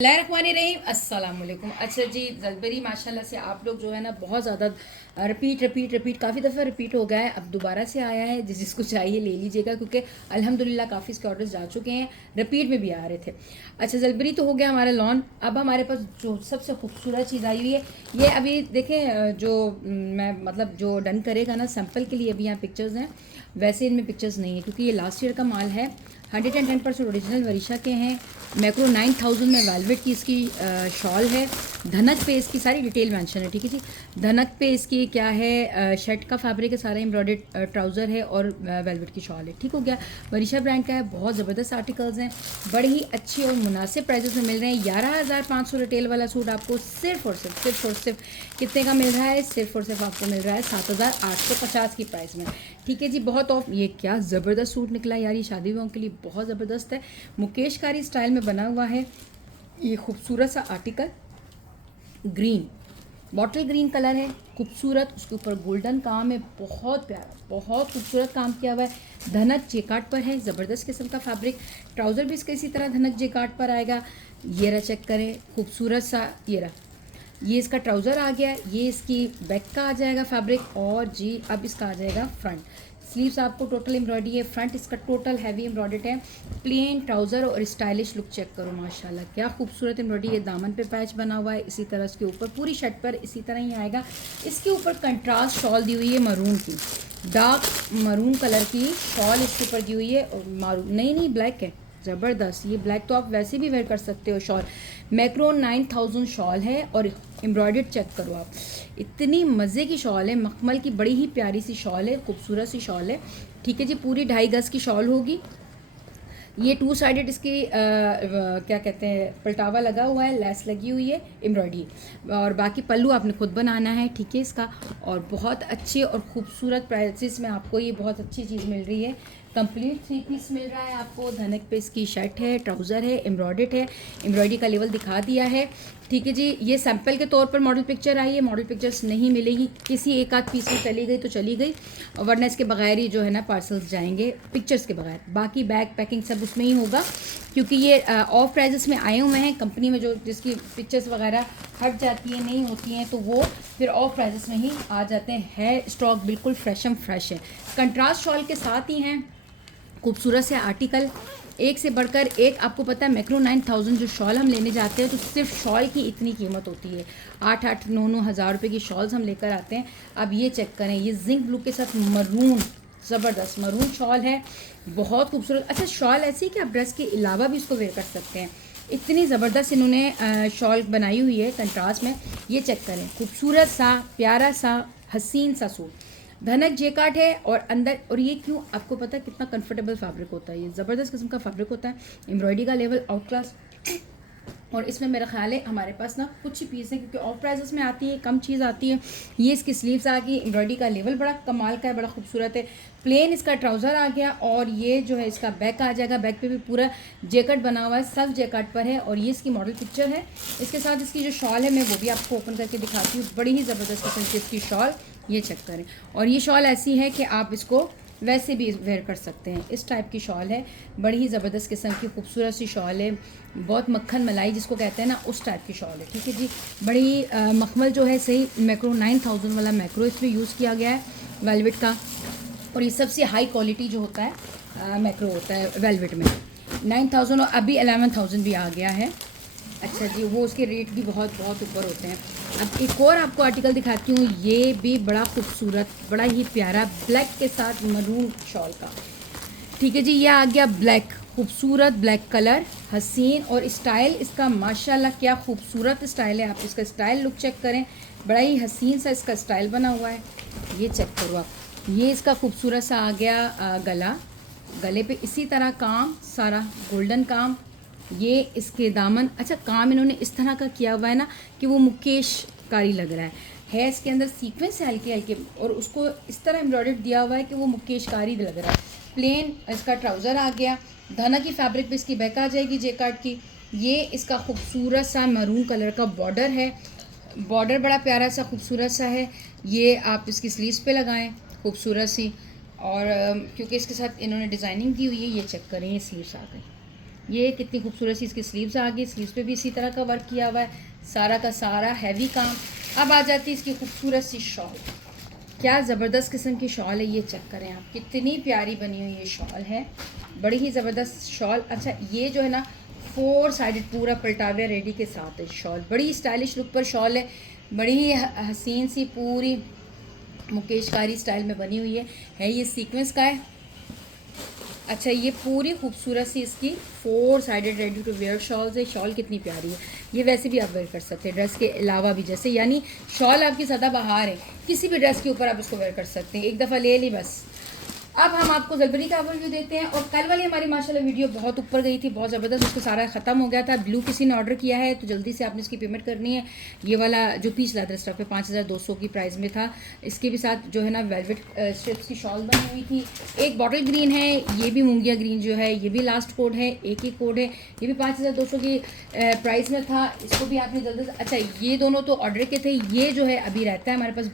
बिस्मिल्लाहिर्रहमानिर्रहीम अस्सलाम वालेकुम। अच्छा जी, जलबेरी माशाल्लाह से आप लोग जो है ना बहुत ज़्यादा रिपीट काफ़ी दफ़ा रिपीट हो गया है, अब दोबारा से आया है। जिसको चाहिए ले लीजिएगा क्योंकि अल्हम्दुलिल्लाह काफ़ी इसके ऑर्डर्स जा चुके हैं, रिपीट में भी आ रहे थे। अच्छा, जलबेरी तो हो गया हमारा लॉन। अब हमारे पास जो सबसे खूबसूरत चीज़ आई हुई है, ये अभी देखें जो मैं मतलब जो डन करेगा ना सैम्पल के लिए अभी यहाँ पिक्चर्स हैं, वैसे इनमें पिक्चर्स नहीं है क्योंकि ये लास्ट ईयर का माल है। 110% ओरिजिनल वरीशा के हैं। मैक्रो 9000 में वेलवेट की इसकी शॉल है। धनक पे इसकी सारी डिटेल मेंशन है, ठीक है जी। धनक पे इसकी क्या है, शर्ट का फैब्रिक है, सारा एम्ब्रॉयडर्ड ट्राउज़र है और वेलवेट की शॉल है। ठीक हो गया। वरीशा ब्रांड का है, बहुत ज़बरदस्त आर्टिकल्स हैं, बड़े ही अच्छे और मुनासिब प्राइजेस में मिल रहे हैं। 11,500 रिटेल वाला सूट आपको सिर्फ और सिर्फ कितने का मिल रहा है? सिर्फ और सिर्फ आपको मिल रहा है 7,850 की प्राइस में। ठीक है जी, बहुत ऑफ। ये क्या ज़बरदस्त सूट निकला यार, ये शादी विवाहों के लिए बहुत ज़बरदस्त है। मुकेश कारी स्टाइल में बना हुआ है ये खूबसूरत सा article. Green, bottle green colour है, खूबसूरत। उसके ऊपर गोल्डन काम है, बहुत प्यारा, बहुत खूबसूरत काम किया हुआ है। धनक जेकार्ड पर है, ज़बरदस्त किस्म का फैब्रिक। ट्राउज़र भी इसका इसी तरह धनक जेकार्ड पर आएगा। ये रहा, चेक करें, खूबसूरत सा ये रहा। ये इसका ट्राउज़र आ गया, ये इसकी बैक का आ जाएगा फैब्रिक। और जी अब इसका आ जाएगा फ्रंट। स्लीव्स आपको टोटल एम्ब्रॉयडरी है, फ्रंट इसका टोटल हैवी एम्ब्रॉयडर्ड है। प्लेन ट्राउज़र और स्टाइलिश लुक चेक करो, माशाल्लाह क्या खूबसूरत एम्ब्रॉयडरी है। दामन पे पैच बना हुआ है, इसी तरह इसके ऊपर पूरी शर्ट पर इसी तरह ही आएगा। इसके ऊपर कंट्रास्ट शॉल दी हुई है मरून की, डार्क मरून कलर की शॉल इसके ऊपर दी हुई है। और मारून नहीं ब्लैक है, ज़बरदस्त। ये ब्लैक तो आप वैसे भी वेयर कर सकते हो शॉल। मैक्रो 9000 शॉल है और एम्ब्रॉयडर्ड चेक करो आप, इतनी मज़े की शॉल है। मखमल की बड़ी ही प्यारी सी शॉल है, खूबसूरत सी शॉल है। ठीक है जी, पूरी 2.5 गज की शॉल होगी। ये 2 साइडेड इसकी क्या कहते हैं, पलटावा लगा हुआ है, लेस लगी हुई है, एम्ब्रॉयडरी। और बाकी पल्लू आपने खुद बनाना है, ठीक है इसका। और बहुत अच्छे और ख़ूबसूरत प्राइसेस में आपको ये बहुत अच्छी चीज़ मिल रही है। कंप्लीट 3 पीस मिल रहा है आपको। धनक पे इसकी शर्ट है, ट्राउज़र है, एम्ब्रॉयडर्ड है, एम्ब्रॉयडरी का लेवल दिखा दिया है। ठीक है जी, ये सैंपल के तौर पर मॉडल पिक्चर आई है, मॉडल पिक्चर्स नहीं मिलेगी। किसी एक आध पीस में चली गई तो चली गई, वरना इसके बगैर ही जो है ना पार्सल्स जाएंगे पिक्चर्स के बगैर। बाकी बैग पैकिंग सब उसमें ही होगा क्योंकि ये ऑफ प्राइजेस में आए हुए हैं। कंपनी में जो जिसकी पिक्चर्स वगैरह हट जाती है, नहीं होती हैं, तो वो फिर ऑफ प्राइजेस में ही आ जाते हैं। है स्टॉक बिल्कुल फ्रेश है। कंट्रास्ट शॉल के साथ ही हैं खूबसूरत से आर्टिकल, एक से बढ़कर एक। आपको पता है मैक्रो 9000 जो शॉल हम लेने जाते हैं तो सिर्फ शॉल की इतनी कीमत होती है। 8-9 हज़ार रुपये की शॉल्स हम लेकर आते हैं। अब ये चेक करें, ये जिंक ब्लू के साथ मरून, ज़बरदस्त मरून शॉल है, बहुत खूबसूरत। अच्छा, शॉल ऐसी है कि आप ड्रेस के अलावा भी इसको वेयर कर सकते हैं, इतनी ज़बरदस्त इन्होंने शॉल बनाई हुई है कंट्रास्ट में। ये चेक करें, खूबसूरत सा प्यारा सा हसीन सा सूट। धनक जेकार्ड है और अंदर, और ये क्यों आपको पता है कितना कंफर्टेबल फैब्रिक होता है, ये ज़बरदस्त किस्म का फैब्रिक होता है। एम्ब्रॉयडरी का लेवल आउट क्लास। और इसमें मेरा ख्याल है हमारे पास ना कुछ ही पीस हैं क्योंकि ऑफ प्राइजेस में आती है, कम चीज़ आती है। ये इसकी स्लीव्स आ गई, एम्ब्रॉयडरी का लेवल बड़ा कमाल का है, बड़ा खूबसूरत है। प्लेन इसका ट्राउज़र आ गया और ये जो है इसका बैक आ जाएगा। बैक पे भी पूरा जैकेट बना हुआ है, सब जैकेट पर है। और ये इसकी मॉडल पिक्चर है। इसके साथ इसकी जो शॉल है मैं वो भी आपको ओपन करके दिखाती हूँ, बड़ी ही ज़बरदस्त किस्म की इसकी शॉल। ये चेक करें, और ये शॉल ऐसी है कि आप इसको वैसे भी वेयर कर सकते हैं, इस टाइप की शॉल है। बड़ी ही ज़बरदस्त किस्म की खूबसूरत सी शॉल है, बहुत मक्खन मलाई जिसको कहते हैं ना, उस टाइप की शॉल है। ठीक है जी, बड़ी मखमल जो है सही मैक्रो 9000 वाला मैक्रो इसमें यूज़ किया गया है, वेलवेट का। और ये सबसे हाई क्वालिटी जो होता है मैक्रो होता है वेलवेट में। 9000 और अभी 11,000 भी आ गया है। अच्छा जी, वो उसके रेट भी बहुत बहुत ऊपर होते हैं। अब एक और आपको आर्टिकल दिखाती हूँ, ये भी बड़ा खूबसूरत, बड़ा ही प्यारा, ब्लैक के साथ मरून शॉल का। ठीक है जी, ये आ गया ब्लैक, खूबसूरत ब्लैक कलर, हसीन। और स्टाइल इसका माशाल्लाह क्या खूबसूरत स्टाइल है। आप इसका स्टाइल लुक चेक करें, बड़ा ही हसीन सा इसका स्टाइल बना हुआ है। ये चेक करो आप, ये इसका खूबसूरत सा आ गया गला, गले पे इसी तरह काम, सारा गोल्डन काम। ये इसके दामन, अच्छा काम इन्होंने इस तरह का किया हुआ है ना कि वो मुकेश कारी लग रहा है इसके अंदर सीक्वेंस है हल्के हल्के, और उसको इस तरह एम्ब्रॉयडर्ड दिया हुआ है कि वो मुकेश कारी लग रहा है। प्लेन इसका ट्राउज़र आ गया, धना की फैब्रिक पे इसकी बैक आ जाएगी जेकार्ड की। ये इसका खूबसूरत सा मरून कलर का बॉर्डर है, बॉर्डर बड़ा प्यारा सा खूबसूरत सा है। ये आप इसकी स्लीव्स पे लगाएं, खूबसूरत सी। और क्योंकि इसके साथ इन्होंने डिज़ाइनिंग दी हुई है, ये चेक करें, ये स्लीव्स आ गई, ये कितनी खूबसूरत सी इसकी स्लीव्स आ गई, स्लीव्स पे भी इसी तरह का वर्क किया हुआ है, सारा का सारा हैवी काम। अब आ जाती है इसकी खूबसूरत सी शॉल, क्या ज़बरदस्त किस्म की शॉल है, ये चेक करें आप, कितनी प्यारी बनी हुई ये शॉल है, बड़ी ही ज़बरदस्त शॉल। अच्छा ये जो है ना 4 साइडेड पूरा पलटाविया रेडी के साथ है शॉल, बड़ी स्टाइलिश लुक पर शॉल है, बड़ी ही हसीन सी पूरी मुकेशकारी स्टाइल में बनी हुई है ये सीक्वेंस का है। अच्छा ये पूरी खूबसूरत सी इसकी 4 sided ready to wear shawls है, शॉल कितनी प्यारी है, ये वैसे भी आप वेयर कर सकते हैं ड्रेस के अलावा भी, जैसे यानी शॉल आपकी सदाबहार है, किसी भी ड्रेस के ऊपर आप इसको वेयर कर सकते हैं, एक दफ़ा ले ली बस। अब हम आपको ज़लबरी का ओवरव्यू देते हैं। और कल वाली हमारी माशाल्लाह वीडियो बहुत ऊपर गई थी, बहुत ज़बरदस्त, उसको सारा ख़त्म हो गया था। ब्लू किसी ने ऑर्डर किया है तो जल्दी से आपने इसकी पेमेंट करनी है। ये वाला जो पीच लेदर स्टफ है 5200 की प्राइस में था, इसके भी साथ जो है ना वेलवेट स्ट्रिप्स की शॉल बनी हुई थी। एक बॉटल ग्रीन है, ये भी मूंगिया ग्रीन जो है ये भी लास्ट कोड है, एक ही कोड है, ये भी 5200 की प्राइस में था, इसको भी आपने जल्दी से। अच्छा ये दोनों तो ऑर्डर के थे, ये जो है अभी रहता है हमारे पास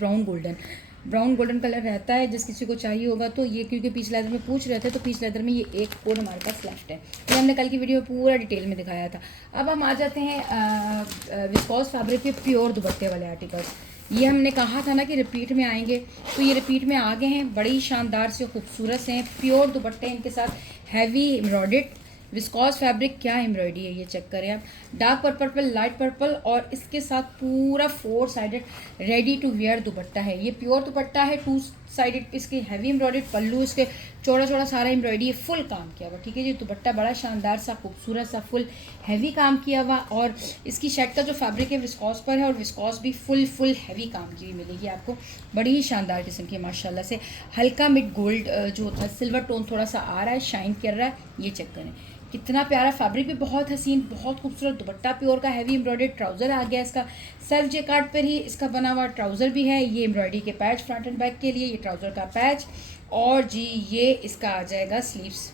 ब्राउन गोल्डन कलर रहता है, जिस किसी को चाहिए होगा तो ये, क्योंकि पीच लेदर में पूछ रहे थे तो पीच लेदर में ये एक कोड हमारे पास लेफ्ट है, ये हमने कल की वीडियो में पूरा डिटेल में दिखाया था। अब हम आ जाते हैं विस्कोस फैब्रिक के प्योर दुपट्टे वाले आर्टिकल्स। ये हमने कहा था ना कि रिपीट में आएंगे, तो ये रिपीट में आ गए हैं, बड़ी शानदार से खूबसूरत से हैं, प्योर दुपट्टे इनके साथ हैवी एम्ब्रॉयडेड विस्कॉस फैब्रिक, क्या एम्ब्रॉयडरी है ये चेक करें आप, डार्क पर्पल लाइट पर्पल, और इसके साथ पूरा 4 sided ready to wear dupatta है। ये प्योर दुपट्टा है, 2 साइडेड इसके हैवी एम्ब्रॉयडेड पल्लू, इसके चौड़ा चौड़ा सारा एम्ब्रॉयडरी है, फुल काम किया हुआ, ठीक है जी। दुपट्टा बड़ा शानदार सा खूबसूरत सा फुल हैवी काम किया हुआ, और इसकी शर्ट का जो फैब्रिक है विस्कॉस पर है, और विस्कॉस भी फुल हैवी काम की हुई मिलेगी आपको, बड़ी ही शानदार किस्म की माशाल्लाह से। हल्का मिड गोल्ड जो होता है सिल्वर टोन थोड़ा सा आ रहा है, शाइन कर रहा है, ये चेक करें कितना प्यारा फैब्रिक भी बहुत हसीन, बहुत खूबसूरत दुपट्टा प्योर का हैवी एम्ब्रॉयडेड, ट्राउज़र आ गया इसका, सेल्फ जेकार्ड पर ही इसका बना हुआ ट्राउज़र भी है, ये एम्ब्रॉयडरी के पैच फ्रंट एंड बैक के लिए, ये ट्राउज़र का पैच, और जी ये इसका आ जाएगा स्लीव्स,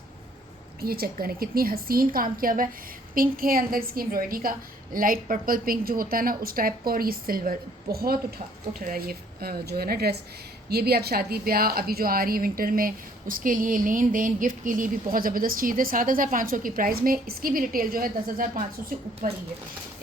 ये चेक करें कितनी हसीन काम किया हुआ है, पिंक है अंदर इसकी एम्ब्रॉयडरी का, लाइट पर्पल पिंक जो होता है ना उस टाइप का, और ये सिल्वर बहुत उठ रहा है ये जो है ना ड्रेस, ये भी आप शादी ब्याह अभी जो आ रही है विंटर में उसके लिए, लेन देन गिफ्ट के लिए भी बहुत ज़बरदस्त चीज़ है। 7500 की प्राइस में इसकी भी रिटेल जो है 10,500 से ऊपर ही है।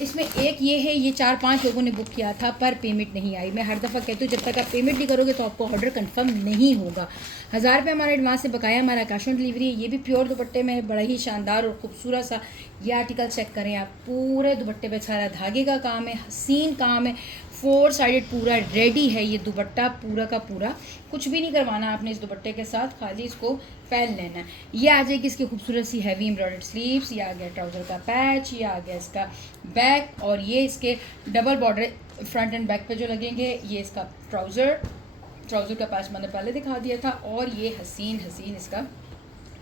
इसमें एक ये है, ये 4-5 लोगों ने बुक किया था पर पेमेंट नहीं आई। मैं हर दफ़ा कहती हूँ जब तक आप पेमेंट नहीं करोगे तो आपको ऑर्डर कंफर्म नहीं होगा। 1000 रुपये हमारा एडवांस से बकाया हमारा कैश ऑन डिलीवरी है। ये भी प्योर दुपट्टे में है, बड़ा ही शानदार और खूबसूरत सा ये आर्टिकल चेक करें आप, पूरे दुपट्टे पे सारा धागे का काम है, हसीन काम है, 4 साइडेड पूरा रेडी है ये दुपट्टा, पूरा का पूरा, कुछ भी नहीं करवाना आपने इस दुपट्टे के साथ, खाली इसको पहन लेना है। ये आ जाएगी इसकी खूबसूरत सी हैवी एम्ब्रॉयडर्ड स्लीव्स, ये आ गया ट्राउज़र का पैच, ये आ गया इसका बैक, और ये इसके double border front end back पे जो लगेंगे, ये इसका ट्राउज़र का पैच मैंने पहले दिखा दिया था, और ये हसीन इसका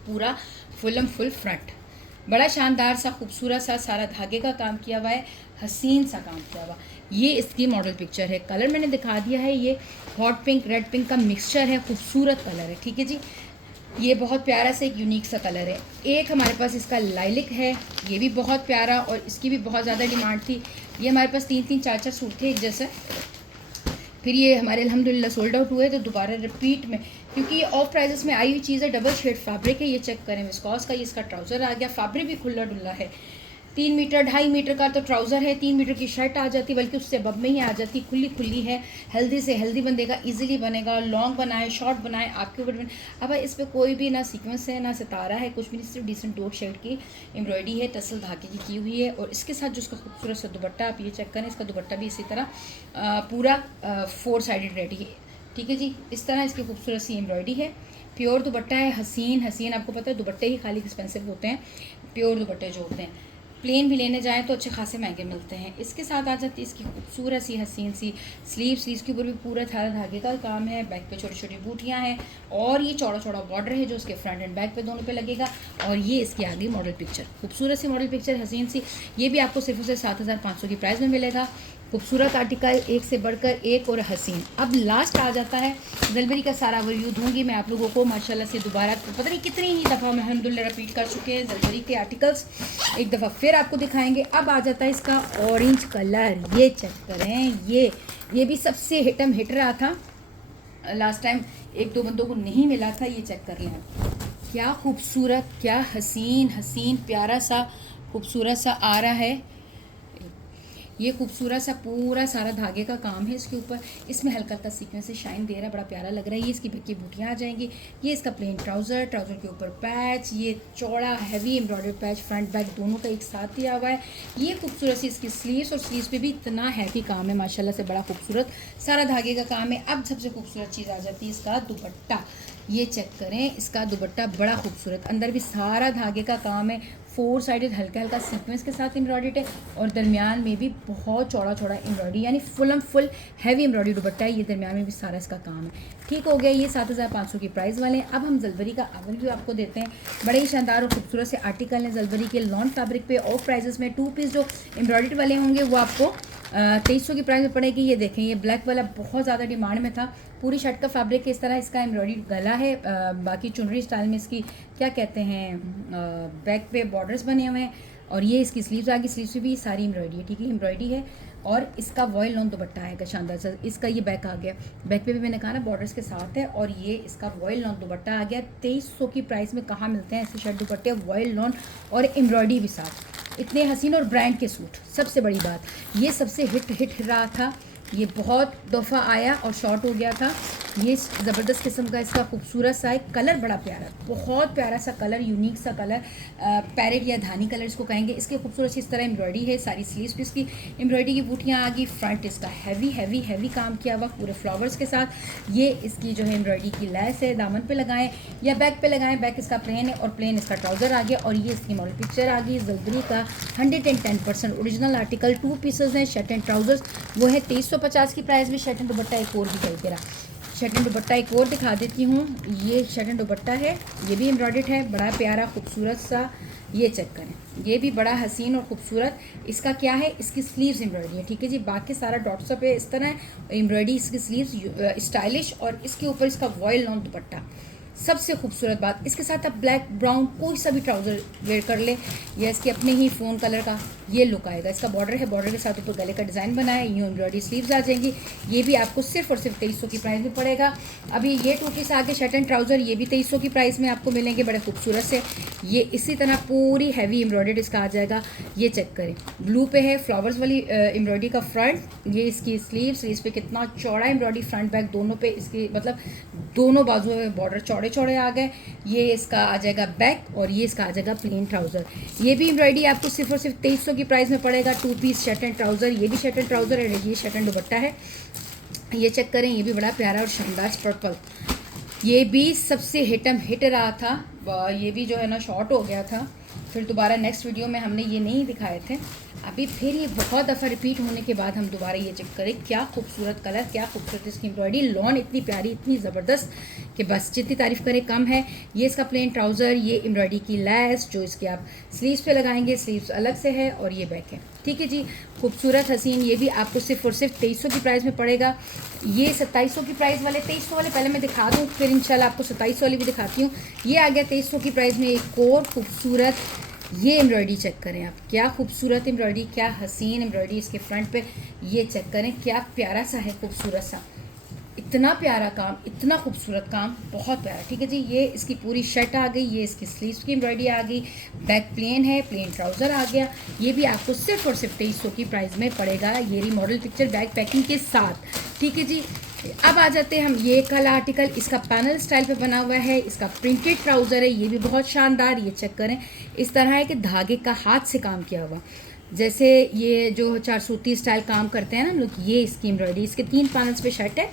पूरा फुल फ्रंट, बड़ा शानदार सा खूबसूरत सा सारा धागे का काम किया हुआ है, हसीन सा काम किया हुआ। ये इसकी मॉडल पिक्चर है, कलर मैंने दिखा दिया है, ये हॉट पिंक रेड पिंक का मिक्सचर है, खूबसूरत कलर है, ठीक है जी। ये बहुत प्यारा सा एक यूनिक सा कलर है। एक हमारे पास इसका लाइलिक है, ये भी बहुत प्यारा और इसकी भी बहुत ज़्यादा डिमांड थी। ये हमारे पास 3-3 4-4 सूट थे एक जैसे, फिर ये हमारे अल्हम्दुलिल्लाह सोल्ड आउट हुए तो दोबारा रिपीट में, क्योंकि ये ऑफ प्राइजेस में आई हुई चीज़ है, डबल शेड फैब्रिक है, ये चेक करें विस्कॉस का, ये इसका ट्राउज़र आ गया, फैब्रिक भी खुला डुल्ला है, 3 मीटर 2.5 मीटर का तो ट्राउज़र है, 3 मीटर की शर्ट आ जाती, बल्कि उससे अब में ही आ जाती, खुली है, हेल्दी से हेल्दी बनेगा, इजीली बनेगा, लॉन्ग बनाए शॉर्ट बनाए आपके ऊपर बने। अब इस पर कोई भी ना सीक्वेंस है ना सितारा है, कुछ भी नहीं, सिर्फ डिसेंट 2 शेड की एम्ब्रॉयडरी है, टसल धागे की हुई है, और इसके साथ जो उसका खूबसूरत सा दुपट्टा आप ये चेक करें, इसका दुपट्टा भी इसी तरह पूरा 4 साइडेड रेडी है, ठीक है जी। इस तरह इसकी खूबसूरत सी एम्ब्रॉयडरी है, प्योर दुपट्टा है, हसीन। आपको पता है दुपट्टे ही खाली एक्सपेंसिव होते हैं, प्योर दुपट्टे जो होते हैं प्लेन भी लेने जाएँ तो अच्छे खासे महंगे मिलते हैं। इसके साथ आ जाती है इसकी खूबसूरत सी हसीन सी स्लीव्स के ऊपर भी पूरा थारा धागे का काम है, बैक पे छोटी छोटी बूटियाँ हैं, और ये चौड़ा बॉर्डर है जो उसके फ्रंट एंड बैक पे दोनों पे लगेगा, और ये इसकी आ गई मॉडल पिक्चर, खूबसूरत सी मॉडल पिक्चर हसीन सी। ये भी आपको सिर्फ उसे 7500 की प्राइस में मिलेगा। खूबसूरत आर्टिकल, एक से बढ़कर एक और हसीन। अब लास्ट आ जाता है ज़लबरी का सारा रिव्यू दूंगी मैं आप लोगों को माशाल्लाह से, दोबारा पता नहीं कितनी ही दफ़ा हम अल्हम्दुलिल्लाह रिपीट कर चुके हैं ज़लबरी के आर्टिकल्स, एक दफ़ा फिर आपको दिखाएंगे। अब आ जाता है इसका ऑरेंज कलर, ये चेक करें, ये भी सबसे हिट रहा था लास्ट टाइम, 1-2 बंदों को नहीं मिला था, ये चेक कर लें। क्या खूबसूरत, क्या हसीन हसीन प्यारा सा खूबसूरत सा आ रहा है। ये खूबसूरत सा पूरा सारा धागे का काम है इसके ऊपर। इसमें हल्का हल्का सीक्वेंस से शाइन दे रहा है, बड़ा प्यारा लग रहा है। ये इसकी की बूटियाँ आ जाएंगी। ये इसका प्लेन ट्राउज़र, ट्राउज़र के ऊपर पैच, ये चौड़ा heavy embroidered patch front back दोनों का एक साथ दिया हुआ है। ये खूबसूरत सी इसकी स्लीव्स, और स्लीव्स पे भी इतना हैवी काम है माशाल्लाह से, बड़ा खूबसूरत सारा धागे का काम है। अब सबसे खूबसूरत चीज़ आ जाती है इसका दुपट्टा। ये चेक करें, इसका दुपट्टा बड़ा खूबसूरत, अंदर भी सारा धागे का काम है। 4 साइडेड हल्का हल्का सीक्वेंस के साथ एम्ब्रॉयडर्ड है, और दरमियान में भी बहुत चौड़ा चौड़ा एम्ब्रॉयडरी, यानी फुल हैवी एम्ब्रॉयडरी दुपट्टा है। ये दरमियान में भी सारा इसका काम है। ठीक हो गया। ये 7500 की प्राइस वाले हैं। अब हम जलबरी का अवल भी आपको देते हैं। बड़े ही शानदार और खूबसूरत से आर्टिकल हैं जलबरी के, लॉन फैब्रिक पे, ऑफ प्राइजेस में। 2 पीस जो एम्ब्रॉयडरी वाले होंगे वो आपको 2300 की प्राइस में पड़ेगी। ये देखें, ये ब्लैक वाला बहुत ज़्यादा डिमांड में था। पूरी शर्ट का फैब्रिक इस तरह, इसका एम्ब्रॉयडरी गला है, बाकी चुनरी स्टाइल में इसकी क्या कहते हैं, बैक पे बॉर्डर्स बने हुए हैं, और ये इसकी स्लीव्स आगे, स्लीव्स पे भी सारी एम्ब्रॉयडरी है। ठीक है, एम्ब्रॉयडरी है, और इसका वॉयल लॉन दुपट्टा आएगा शानदार सा। इसका ये बैक आ गया, बैक पे भी मैंने कहा ना बॉर्डर्स के साथ है, और ये इसका वॉयल लॉन दुपट्टा आ गया। 2300 की प्राइस में कहाँ मिलते हैं ऐसे शर्ट दुपट्टे, वॉयल लॉन और एम्ब्रॉयडरी भी साथ, इतने हसीन और ब्रांड के सूट। सबसे बड़ी बात, ये सबसे हिट रहा था, ये बहुत दफ़ा आया और शॉर्ट हो गया था। ये ज़बरदस्त किस्म का इसका खूबसूरत सा है, कलर बड़ा प्यारा, बहुत प्यारा सा कलर, यूनिक सा कलर, पैरेट या धानी कलर इसको कहेंगे। इसके खूबसूरत सी इस तरह एम्ब्रॉयडरी है, सारी स्लीव्स पे इसकी एम्ब्रॉयडरी की बूटियाँ आ गई। फ्रंट इसका हैवी काम किया हुआ पूरे फ्लावर्स के साथ। ये इसकी जो है एम्ब्रॉयडरी की लैस है, दामन पे लगाएं या बैक पे लगाएं। बैक इसका प्लेन है, और प्लेन इसका ट्राउज़र आ गया, और ये इसकी मॉडल पिक्चर आ गई। जलबरी का 110% ओरिजिनल आर्टिकल, 2 पीसेज हैं, शर्ट एंड ट्राउजर्स वो है 2350 की प्राइस में। शर्ट एंड दुपट्टा एक और भी चल के रहा, शर्ट एंड दुपट्टा एक और दिखा देती हूँ। ये शर्ट एंड दुपट्टा है, ये भी एम्ब्रॉयडर्ड है, बड़ा प्यारा खूबसूरत सा। ये चेक करें, ये भी बड़ा हसीन और खूबसूरत। इसका क्या है, इसकी स्लीव्स एम्ब्रॉयडरी है। ठीक है जी, बाकी सारा डॉट्स पे इस तरह है, एम्ब्रॉयडरी इसकी स्लीव्स स्टाइलिश, और इसके ऊपर इसका वॉयल लॉन दुपट्टा। सबसे खूबसूरत बात, इसके साथ आप ब्लैक ब्राउन कोई सा भी ट्राउज़र वेयर कर ले, या इसके अपने ही फ़ोन कलर का ये लुक आएगा। इसका बॉर्डर है, बॉर्डर के साथ ऊपर गले का डिज़ाइन बना है, यूँ एम्ब्रॉयडरी स्लीव्स आ जाएंगी। ये भी आपको सिर्फ और सिर्फ 2300 की प्राइस में पड़ेगा। अभी ये 2 पीस आगे शर्ट एंड ट्राउज़र, ये भी 2300 की प्राइस में आपको मिलेंगे, बड़े खूबसूरत से। ये इसी तरह पूरी हैवी एम्ब्रॉयडर्ड इसका आ जाएगा। ये चेक करें, ब्लू पे है फ्लावर्स वाली एम्ब्रॉयडरी का फ्रंट। ये इसकी स्लीव्स पे कितना चौड़ा एम्ब्रॉयडरी, फ्रंट बैक दोनों पे इसकी, मतलब दोनों बाजुओं में बॉर्डर चौड़े चौड़े आ गए। ये इसका आ जाएगा बैक, और ये इसका आ जाएगा प्लेन ट्राउज़र। ये भी एम्ब्रॉयडरी आपको सिर्फ और सिर्फ 2300 की प्राइस में पड़ेगा। 2 पीस शर्ट एंड ट्राउज़र, ये भी शर्ट एंड ट्राउज़र है, ये शर्ट एंड दुपट्टा है। ये चेक करें, ये भी बड़ा प्यारा और शानदार पर्पल, ये भी सबसे हिट रहा था। ये भी जो है ना शॉर्ट हो गया था, फिर दोबारा नेक्स्ट वीडियो में हमने ये नहीं दिखाए थे। अभी फिर ये बहुत दफ़ा रिपीट होने के बाद हम दोबारा ये चेक करें, क्या खूबसूरत कलर, क्या खूबसूरत इसकी एम्ब्रॉयडरी, लॉन इतनी प्यारी, इतनी ज़बरदस्त कि बस जितनी तारीफ़ करें कम है। ये इसका प्लेन ट्राउज़र, ये एम्ब्रॉयडरी की लैस जो इसके आप स्लीव्स पे लगाएंगे, स्लीव्स अलग से है, और ये बैक है। ठीक है जी, खूबसूरत हसीन। ये भी आपको सिर्फ और सिर्फ 2300 की प्राइस में पड़ेगा। ये 2700 की प्राइस वाले, 2300 वाले पहले मैं दिखा दूँ, फिर इंशाल्लाह आपको 2700 वाली भी दिखाती हूँ। ये आ गया 2300 की प्राइस में एक और खूबसूरत। ये एम्ब्रॉयडरी चेक करें आप, क्या खूबसूरत एम्ब्रॉयडरी, क्या हसीन एम्ब्रॉयडरी इसके फ्रंट पे। ये चेक करें, क्या प्यारा सा है, खूबसूरत सा, इतना प्यारा काम, इतना खूबसूरत काम, बहुत प्यारा। ठीक है जी, ये इसकी पूरी शर्ट आ गई, ये इसकी स्लीव्स की एम्ब्रॉयडरी आ गई, बैक प्लेन है, प्लेन ट्राउज़र आ गया। ये भी आपको सिर्फ और सिर्फ 2300 की प्राइस में पड़ेगा। ये रही मॉडल पिक्चर बैक पैकिंग के साथ। ठीक है जी, अब आ जाते हैं हम ये कल आर्टिकल, इसका पैनल स्टाइल पे बना हुआ है, इसका प्रिंटेड ट्राउज़र है, ये भी बहुत शानदार। ये चेक करें, इस तरह है कि धागे का हाथ से काम किया हुआ, जैसे ये जो 4 सूती स्टाइल काम करते हैं ना हम लोग, ये इसकी एम्ब्रॉयडरी। इसके 3 पैनल्स पे शर्ट है,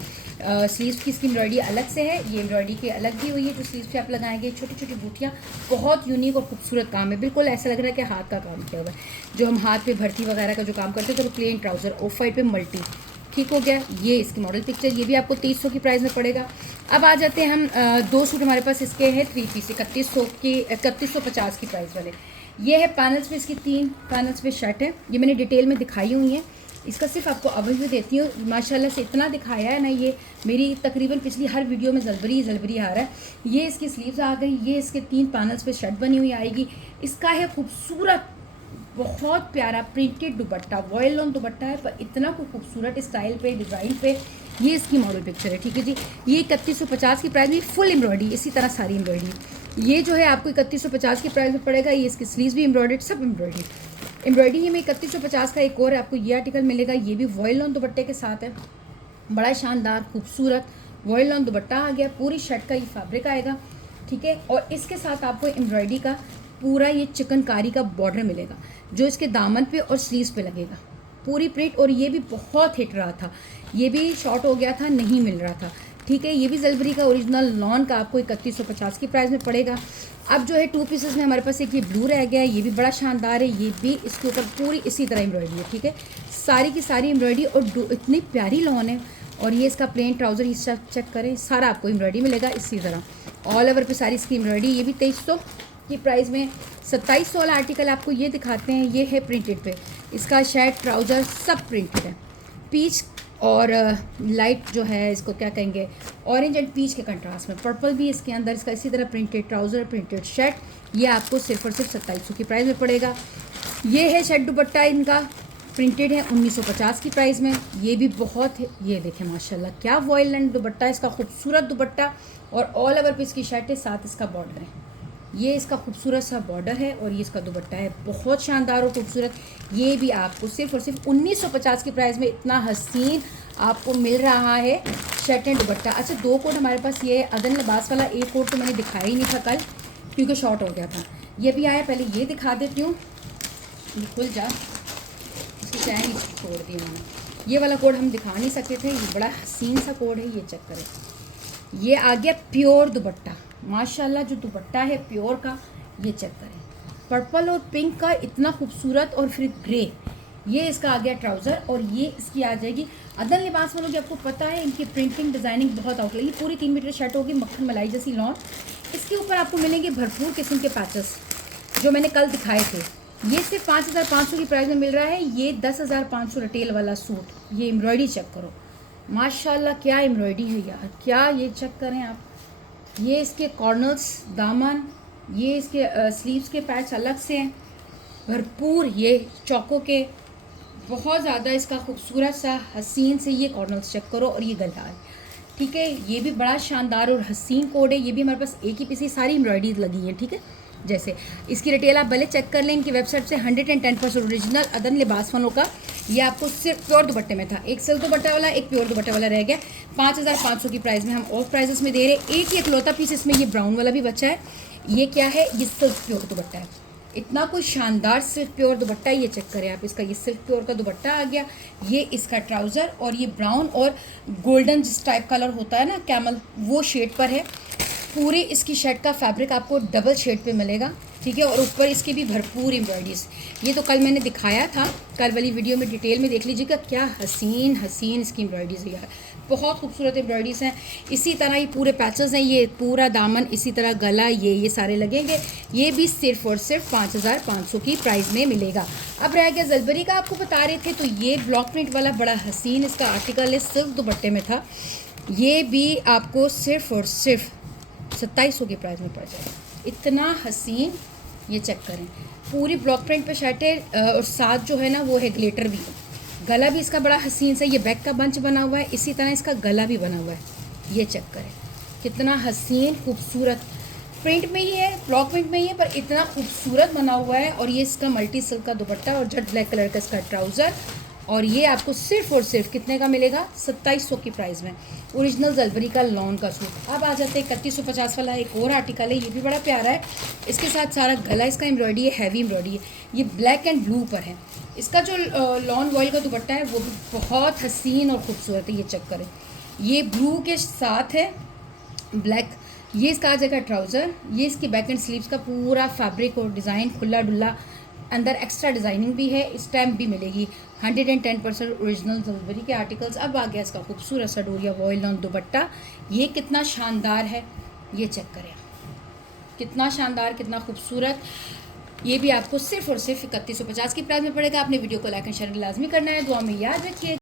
स्लीव्स की इसकी एम्ब्रॉयडरी अलग से है, ये एम्ब्रॉयडरी की अलग दी हुई है जो स्लीव्स पे आप लगाएंगे। छोटी छोटी बूटियाँ, बहुत यूनिक और खूबसूरत काम है, बिल्कुल ऐसा लग रहा है कि हाथ का काम किया हुआ है। जो हम हाथ पे भर्ती वगैरह का जो काम करते हैं, तो प्लेन ट्राउज़र, ऑफ वाइट पे मल्टी। ठीक हो गया, ये इसकी मॉडल पिक्चर, ये भी आपको 2300 की प्राइस में पड़ेगा। अब आ जाते हैं हम 2 सूट हमारे पास इसके हैं 3 पीस, 3150 की प्राइस वाले। ये है पैनल्स पे, इसकी 3 पैनल्स पे शर्ट है, ये मैंने डिटेल में दिखाई हुई है। इसका सिर्फ आपको अवल भी देती हूँ, माशाल्लाह से इतना दिखाया है ना, ये मेरी तकरीबन पिछली हर वीडियो में जलबरी आ रहा है। ये इसकी स्लीव्स आ गई, ये इसके 3 पैनल्स पे शर्ट बनी हुई आएगी। इसका है खूबसूरत बहुत प्यारा प्रिंटेड दुपट्टा, वॉयल लॉन दुपट्टा है पर इतना खूबसूरत स्टाइल पे, डिज़ाइन पे। ये इसकी मॉडल पिक्चर है, ठीक है जी। ये 3150 की प्राइस में फुल एम्ब्रॉयडरी, इसी तरह सारी एम्ब्रॉयडरी। ये जो है आपको 3150 की प्राइस में पड़ेगा। ये इसकी स्लीव्स भी एम्ब्रॉयडर्ड, सब एम्ब्रॉयडरी ही में 3150 का एक और आपको ये आर्टिकल मिलेगा। ये भी वॉयल लॉन दुपट्टे के साथ है, बड़ा शानदार खूबसूरत वॉयल लॉन दुपट्टा आ गया। पूरी शर्ट का ये फैब्रिक आएगा, ठीक है। और इसके साथ आपको एम्ब्रॉयडरी का पूरा ये चिकनकारी का बॉर्डर मिलेगा जो इसके दामन पे और स्लीव्स पे लगेगा, पूरी प्रिंट। और ये भी बहुत हिट रहा था, ये भी शॉर्ट हो गया था, नहीं मिल रहा था, ठीक है। ये भी जलबरी का ओरिजिनल लॉन का आपको 3150 की प्राइस में पड़ेगा। अब जो है 2 पीसेस में हमारे पास एक ये ब्लू रह गया है, ये भी बड़ा शानदार है। ये भी इसके ऊपर पूरी इसी तरह एम्ब्रॉयडरी है, ठीक है। सारी की सारी एम्ब्रॉयडरी और इतनी प्यारी लॉन है। और ये इसका प्लेन ट्राउज़र हिस्सा चेक करें, सारा आपको एम्ब्रॉयडरी मिलेगा इसी तरह ऑल ओवर पे सारी इसकी एम्ब्रॉयडरी। ये भी 2300 की प्राइस में। 2700 वाला आर्टिकल आपको ये दिखाते हैं, ये है प्रिंटेड पे, इसका शर्ट ट्राउज़र सब प्रिंटेड है। पीच और लाइट जो है इसको क्या कहेंगे, ऑरेंज एंड पीच के कंट्रास्ट में, पर्पल भी इसके अंदर, इसका इसी तरह प्रिंटेड ट्राउज़र, प्रिंटेड शर्ट। ये आपको सिर्फ और सिर्फ 2700 की प्राइस में पड़ेगा। ये है शर्ट दुपट्टा, इनका प्रिंटेड है 1950 की प्राइस में। ये भी बहुत है, ये देखें माशाल्लाह क्या वॉयल एंड दुपट्टा, इसका खूबसूरत दुपट्टा और ऑल ओवर पे इसकी शर्ट है, साथ इसका बॉर्डर है। ये इसका खूबसूरत सा बॉर्डर है और ये इसका दुपट्टा है, बहुत शानदार और खूबसूरत। ये भी आपको सिर्फ और सिर्फ 1950 की प्राइस में इतना हसीन आपको मिल रहा है शर्ट एंड दुपट्टा। अच्छा, 2 कोट हमारे पास ये अदन लिबास वाला, एक कोट तो मैंने दिखाया ही नहीं था कल क्योंकि शॉर्ट हो गया था। ये भी आया, पहले ये दिखा देती हूँ, खुल जा, इसकी चैन ही छोड़ दी उन्होंने। ये वाला कोड हम दिखा नहीं सकते थे, ये बड़ा हसीन सा कोड है, ये चेक करें। ये आ गया प्योर दुपट्टा, माशाल्लाह जो दुपट्टा है प्योर का, ये चेक करें, पर्पल और पिंक का इतना खूबसूरत, और फिर ग्रे। ये इसका आ गया ट्राउज़र और ये इसकी आ जाएगी अदन लिबास वालों की, आपको पता है इनकी प्रिंटिंग डिज़ाइनिंग बहुत आउट लगी। पूरी 3 मीटर शर्ट होगी, मक्खन मलाई जैसी लॉन। इसके ऊपर आपको मिलेंगे भरपूर किस्म के पैचेस जो मैंने कल दिखाए थे। ये सिर्फ 5500 की प्राइस में मिल रहा है। ये 10,500 रिटेल वाला सूट, ये एम्ब्रॉयडरी चेक करो माशाल्लाह क्या एम्ब्रॉयडरी है यार, क्या ये चेक करें आप। ये इसके कॉर्नर्स, दामन, ये इसके स्लीव्स के पैच अलग से हैं, भरपूर ये चौकों के, बहुत ज़्यादा इसका खूबसूरत सा हसीन से ये कॉर्नर्स चेक करो। और ये गला है, ठीक है। ये भी बड़ा शानदार और हसीन कोड है। ये भी हमारे पास एक ही पीस, सारी एम्ब्रॉयडरीज लगी हैं, ठीक है। जैसे इसकी रिटेल आप भले चेक कर लें इनकी वेबसाइट से, 110% ओरिजिनल अदन लिबास वालों का। ये आपको सिर्फ प्योर दुपट्टे में था, एक सिल्क दुपट्टा वाला, एक प्योर दुपट्टे वाला रह गया। 5500 की प्राइस में हम ऑफ प्राइजेस में दे रहे। एक ही इकलौता पीस इसमें ये ब्राउन वाला भी बचा है। ये क्या है, ये सिल्क प्योर दुपट्टा है, इतना कोई शानदार सिल्क प्योर दुपट्टा। ये चेक करें आप, इसका ये सिल्क प्योर का दुपट्टा आ गया। ये इसका ट्राउज़र और ये ब्राउन और गोल्डन जिस टाइप कलर होता है ना कैमल, वो शेड पर है। पूरी इसकी शर्ट का फैब्रिक आपको डबल शेड पे मिलेगा, ठीक है। और ऊपर इसकी भी भरपूर एम्ब्रॉयडरीज, ये तो कल मैंने दिखाया था, कल वाली वीडियो में डिटेल में देख लीजिएगा, क्या हसीन हसीन इसकी एम्ब्रॉयडरीज है यार, बहुत खूबसूरत एम्ब्रॉयडरीज हैं। इसी तरह ये पूरे पैचेस हैं, ये पूरा दामन, इसी तरह गला, ये सारे लगेंगे। ये भी सिर्फ और सिर्फ 5500 की प्राइस में मिलेगा। अब रह गया जलबरी का, आपको बता रहे थे, तो ये ब्लॉक प्रिंट वाला बड़ा हसीन इसका आर्टिकल है, सिल्क दुपट्टे में था। ये भी आपको सिर्फ और सिर्फ 2700 की प्राइस में पड़ जाएगा, इतना हसीन। ये चेक करें, पूरी ब्लॉक प्रिंट पे शर्ट है और साथ जो है ना वो है ग्लिटर भी है। गला भी इसका बड़ा हसीन सा, ये बैक का बंच बना हुआ है, इसी तरह इसका गला भी बना हुआ है। ये चेक करें कितना हसीन खूबसूरत, प्रिंट में ही है, ब्लॉक प्रिंट में ही है, पर इतना खूबसूरत बना हुआ है। और ये इसका मल्टी सिल्क का दुपट्टा और जेट ब्लैक कलर का इसका ट्राउज़र। और ये आपको सिर्फ और सिर्फ कितने का मिलेगा, 2700 की प्राइस में, ओरिजिनल जलबरी का लॉन का सूट। अब आ जाते हैं 3150 वाला एक और आर्टिकल है, ये भी बड़ा प्यारा है। इसके साथ सारा गला इसका एम्ब्रॉयडरी है, हैवी एम्ब्रॉयडरी है। ये ब्लैक एंड ब्लू पर है। इसका जो लॉन वॉयल का दुपट्टा है वो भी बहुत हसीन और खूबसूरत है, ये चेक करें। ये ब्लू के साथ है ब्लैक। ये इसका आ जाएगा ट्राउज़र। ये इसकी बैक एंड स्लीव्स का पूरा फैब्रिक और डिज़ाइन खुला डुल्ला, अंदर एक्स्ट्रा डिज़ाइनिंग भी है, स्टैम्प भी मिलेगी। 110% ओरिजिनल जलबरी के आर्टिकल्स। अब आ गया इसका खूबसूरत सा डोरिया वॉयल लॉन दुपट्टा, ये कितना शानदार है, ये चेक करें कितना शानदार, कितना खूबसूरत। ये भी आपको सिर्फ और सिर्फ 3150 की प्राइस में पड़ेगा। आपने वीडियो को लाइक एंड शेयर लाजमी करना है, दुआ में याद रखिए।